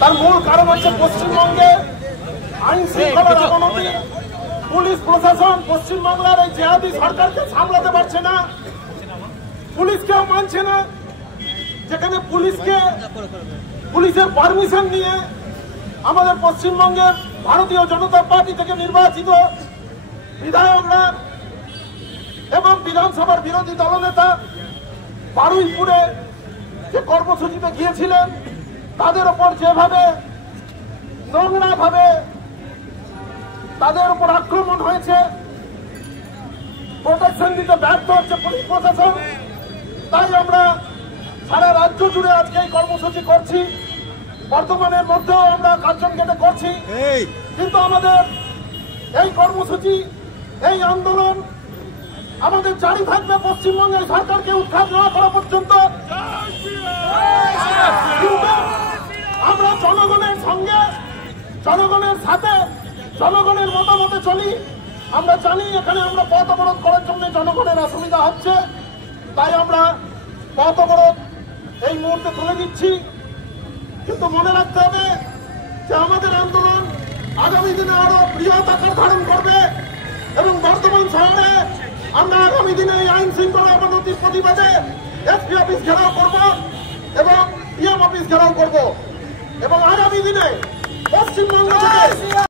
তার মূল কারণ হচ্ছে পশ্চিমবঙ্গে আইন শৃঙ্খলার অবনতি। পুলিশ প্রশাসন পশ্চিমবাংলার এই জেহাদি সরকারকে সামলাতে পারছে না, পুলিশকেও মানছে না। যেখানে পুলিশের পারমিশন নিয়ে আমাদের পশ্চিমবঙ্গের ভারতীয় জনতা পার্টি থেকে নির্বাচিত বিধায়করা এবং বিধানসভার বিরোধী দলনেতা বারুইপুরে যে কর্মসূচিতে গিয়েছিলেন, তাদের ওপর যেভাবে নোংরা ভাবে তাদের উপর আক্রমণ হয়েছে, প্রোটেকশন দিতে ব্যর্থ হচ্ছে পুলিশ প্রশাসন। তাই আমরা সারা রাজ্য জুড়ে আজকে এই কর্মসূচি করছি। বর্তমানের মধ্যেও আমরা কার্জন গেটে করছি, কিন্তু আমাদের এই কর্মসূচি, এই আন্দোলন আমাদের জারি থাকবে পশ্চিমবঙ্গের সরকারকে উৎখাত না করা পর্যন্ত। আমরা জনগণের সঙ্গে, জনগণের সাথে, জনগণের মতামতে চলি। আমরা জানি এখানে আমরা পথ অবরোধ করার জন্য জনগণের অসুবিধা হচ্ছে, তাই আমরা পথ অবরোধ এই মুহূর্তে তুলে দিচ্ছি। কিন্তু মনে রাখতে হবে যে আমাদের আন্দোলন আগামী দিনে আরো বৃহৎ আকার ধারণ করবে এবং বর্তমান শহরে আমরা আগামী দিনে এই আইন শৃঙ্খলা অবনতির প্রতিবাদে এসপি অফিস ঘেরাও করব এবং ডিএম অফিস ঘেরাও করব এবং আগামী দিনে পশ্চিমবঙ্গ থেকে